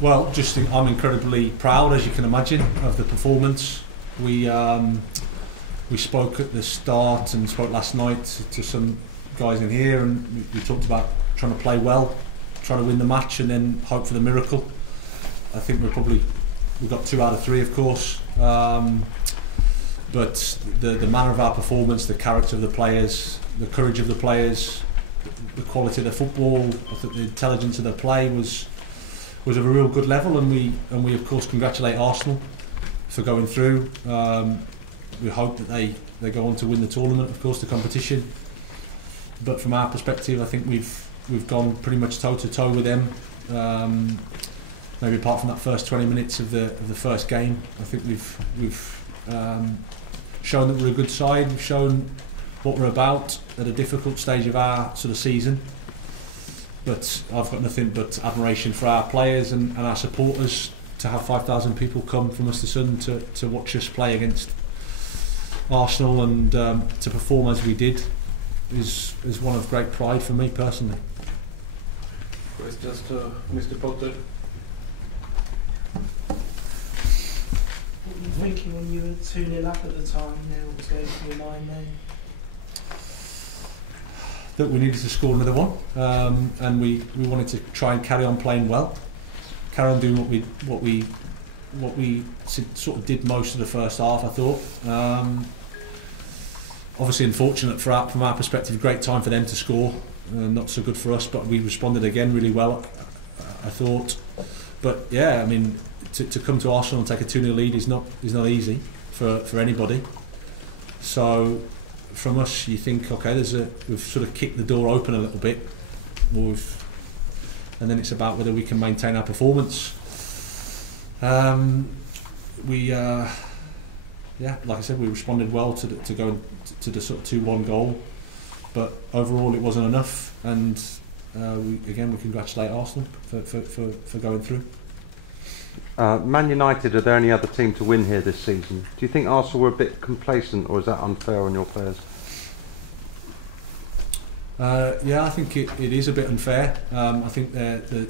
Well, I'm incredibly proud, as you can imagine, of the performance. We spoke at the start and spoke last night to some guys in here, and we talked about trying to play well, trying to win the match, and then hope for the miracle. I think we got 2 out of 3, of course. But the manner of our performance, the character of the players, the courage of the players, the quality of the football, I think the intelligence of the play was of a real good level, and we of course congratulate Arsenal for going through. We hope that they go on to win the tournament, of course, the competition. But from our perspective, I think we've gone pretty much toe to toe with them. Maybe apart from that first 20 minutes of the first game, I think we've shown that we're a good side. We've shown what we're about at a difficult stage of our sort of season. But I've got nothing but admiration for our players and our supporters. To have 5,000 people come from Ostersund to watch us play against Arsenal and to perform as we did is one of great pride for me personally. Questions to Mr. Potter? What were you thinking when you were 2-0 up at the time? What was going through your mind then? That we needed to score another one, and we wanted to try and carry on playing well, carry on doing what we sort of did most of the first half. I thought. Obviously, unfortunate from our perspective. Great time for them to score, not so good for us. But we responded again really well, I thought. But yeah, I mean, to come to Arsenal and take a 2-0 lead is not easy for anybody. So. From us, you think, okay, we've sort of kicked the door open a little bit, and then it's about whether we can maintain our performance. Like I said, we responded well to go to the sort of 2-1 goal, but overall it wasn't enough, and we congratulate Arsenal for going through. Man United, are there any other team to win here this season? Do you think Arsenal were a bit complacent, or is that unfair on your players? Yeah, I think it is a bit unfair. I think the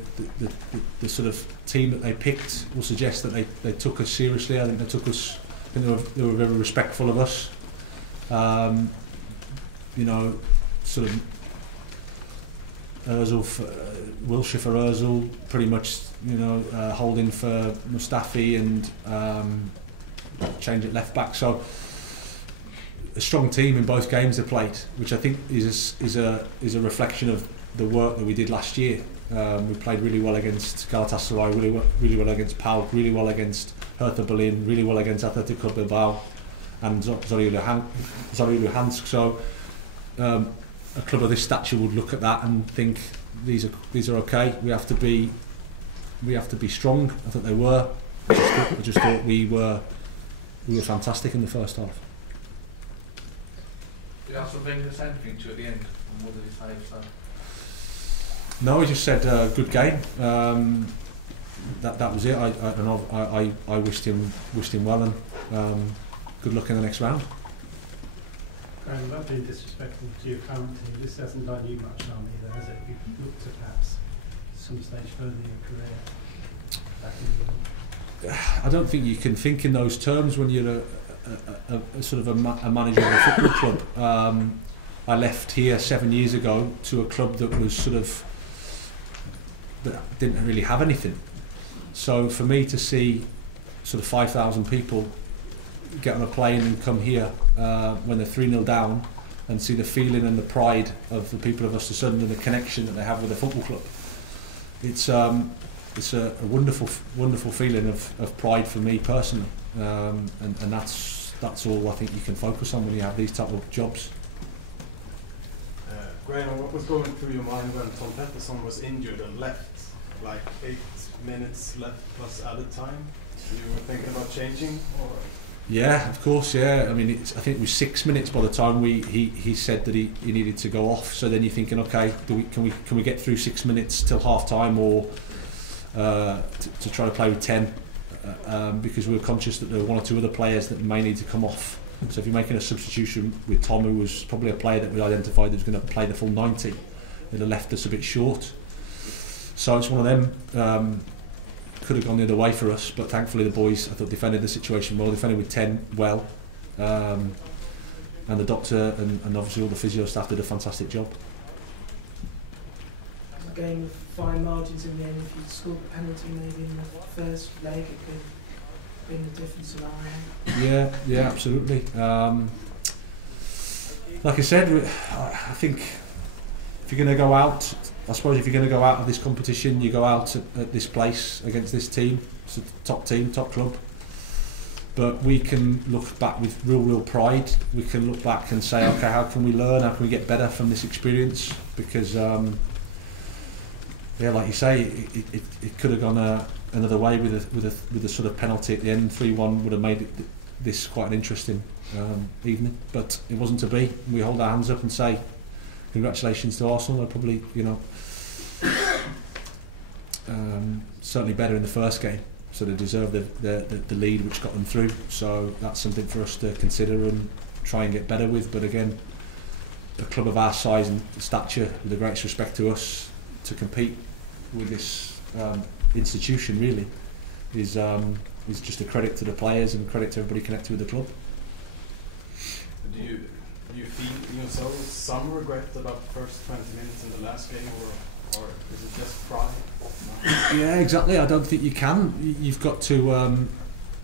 sort of team that they picked will suggest that they took us seriously. I think they took us. I think they were very respectful of us. Sort of Wilshere for Ozil, pretty much. Holding for Mustafi and change at left back. So a strong team in both games they played, which I think is a reflection of the work that we did last year. We played really well against Galatasaray, really well against PAOK, really well against Hertha Berlin, really well against Atletico Bilbao and Zorya Luhansk. So a club of this stature would look at that and think these are okay. We have to be strong. I think they were. I just thought we were fantastic in the first half. Did you also bring the same thing to the end? And what did he say? So? No, he just said good game. That was it. I wished him well and good luck in the next round. Graham, without being disrespectful to your current team, this hasn't done you much harm either, has it? You've looked to perhaps some stage further in your career back in the I don't think you can think in those terms when you're a sort of a manager of a football club. I left here 7 years ago to a club that was that didn't really have anything. So for me to see sort of 5,000 people get on a plane and come here when they're 3-0 down and see the feeling and the pride of the people of Ostersund and the connection that they have with the football club. It's a wonderful feeling of pride for me personally, and that's all I think you can focus on when you have these type of jobs. Graham, what was going through your mind when Tom Pettersson was injured and left? Like 8 minutes left plus added time. You were thinking about changing, or? Yeah, of course. Yeah, I mean, I think it was 6 minutes by the time he said that he needed to go off. So then you're thinking, okay, can we get through 6 minutes till half time, or to try to play with 10? Because we were conscious that there were one or two other players that may need to come off. So if you're making a substitution with Tom, who was probably a player that we identified that was going to play the full 90, it would have left us a bit short. So it's one of them. could have gone the other way for us, but thankfully the boys, I thought, defended the situation well, defended with 10 well, and the doctor and obviously all the physio staff did a fantastic job. A game of fine margins in the end. If you'd scored a penalty maybe in the first leg, it could have been a different scenario. Yeah, absolutely. Like I said, I think if you're going to go out, I suppose if you're going to go out of this competition, you go out at this place against this team. It's a top team, top club. But we can look back with real pride. We can look back and say, okay, how can we learn? How can we get better from this experience? Because, yeah, like you say, it could have gone another way with a sort of penalty at the end. 3-1 would have made this quite an interesting evening, but it wasn't to be. We hold our hands up and say, congratulations to Arsenal. They're probably, certainly better in the first game, so they deserve the lead which got them through. So that's something for us to consider and try and get better with. But again, a club of our size and stature, with the greatest respect to us, to compete with this institution really is just a credit to the players and credit to everybody connected with the club. Do you feel yourself some regret about the first 20 minutes in the last game, or is it just pride? No? Yeah, exactly. I don't think you can. You've got to.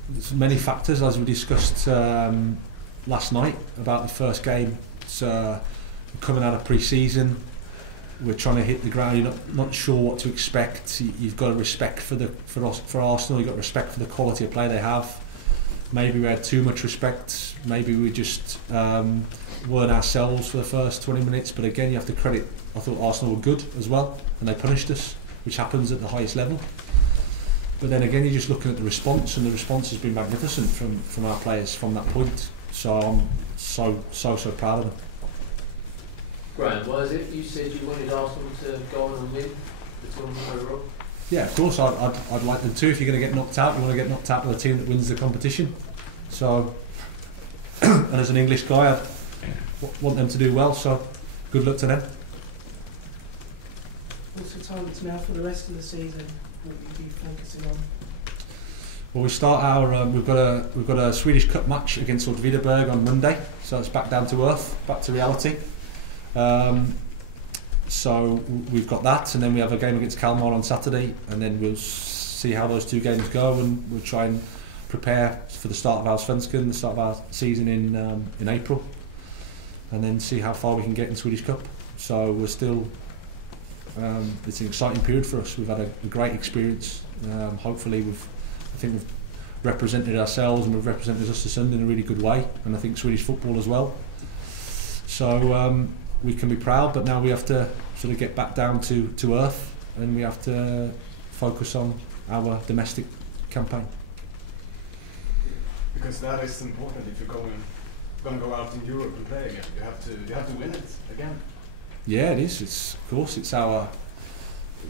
There's many factors, as we discussed last night about the first game. It's coming out of pre-season. We're trying to hit the ground. You're not sure what to expect. You've got a respect for Arsenal. You've got respect for the quality of play they have. Maybe we had too much respect. Maybe we just weren't ourselves for the first 20 minutes. But again, you have to credit. I thought Arsenal were good as well, and they punished us, which happens at the highest level. But then again, you're just looking at the response, and the response has been magnificent from our players from that point. So I'm so proud of them. Graham, what is it? You said you wanted Arsenal to go on and win the tournament overall? Yeah, of course, I'd like them to. If you're going to get knocked out, you want to get knocked out by the team that wins the competition. So, and as an English guy, I want them to do well, so good luck to them. What's the targets now for the rest of the season? What will you be focusing on? Well, we start our we've got a Swedish Cup match against Åtvidaberg on Monday, so it's back down to earth, back to reality. So we've got that, and then we have a game against Kalmar on Saturday, and then we'll see how those two games go, and we'll try and prepare for the start of our Svenskan, the start of our season in April, and then see how far we can get in Swedish Cup. So we're still, it's an exciting period for us. We've had a great experience. Hopefully I think we've represented ourselves and we've represented Ostersunds in a really good way, and I think Swedish football as well. So we can be proud, but now we have to sort of get back down to earth, and we have to focus on our domestic campaign. Because that is important. If you're going to go out in Europe and play again, you have to win it again. Yeah, it is. Of course, it's our.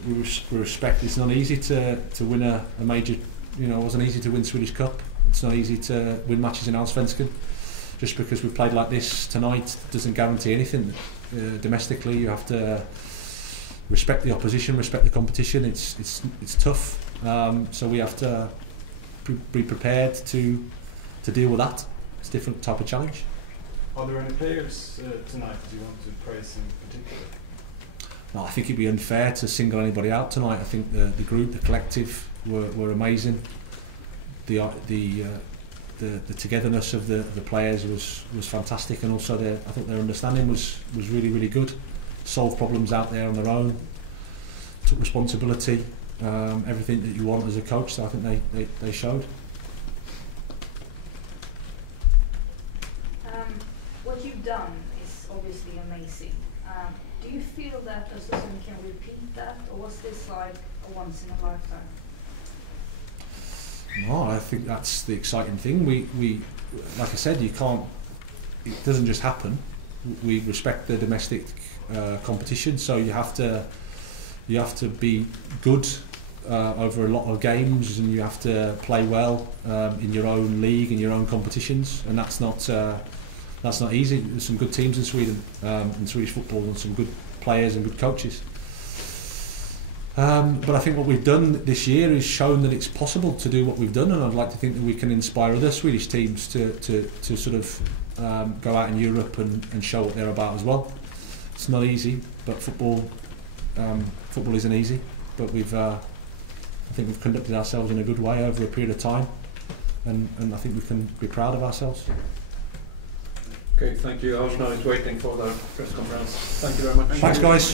We respect. It's not easy to win a major. It wasn't easy to win Swedish Cup. It's not easy to win matches in Allsvenskan. Just because we've played like this tonight doesn't guarantee anything. Domestically, you have to respect the opposition, respect the competition. It's tough, so we have to be prepared to deal with that. It's a different type of challenge. Are there any players tonight that you want to praise in particular? No, I think it'd be unfair to single anybody out tonight. I think the group, the collective, were amazing. The togetherness of the players was fantastic, and also I thought their understanding was really good. Solved problems out there on their own, took responsibility, everything that you want as a coach. So I think they showed. What you've done is obviously amazing. Do you feel that Ostersund can repeat that, or was this like a once in a lifetime? No, I think that's the exciting thing. We like I said, it doesn't just happen. We respect the domestic competition, so you have to be good over a lot of games, and you have to play well in your own league, in your own competitions, and that's not easy. There's some good teams in Sweden, in Swedish football, and some good players and good coaches. But I think what we've done this year is shown that it's possible to do what we've done, and I'd like to think that we can inspire other Swedish teams to sort of go out in Europe and show what they're about as well. It's not easy, but football isn't easy. But I think we've conducted ourselves in a good way over a period of time, and I think we can be proud of ourselves. Okay, thank you. Arsenal is waiting for the press conference. Thank you very much. Thanks, guys.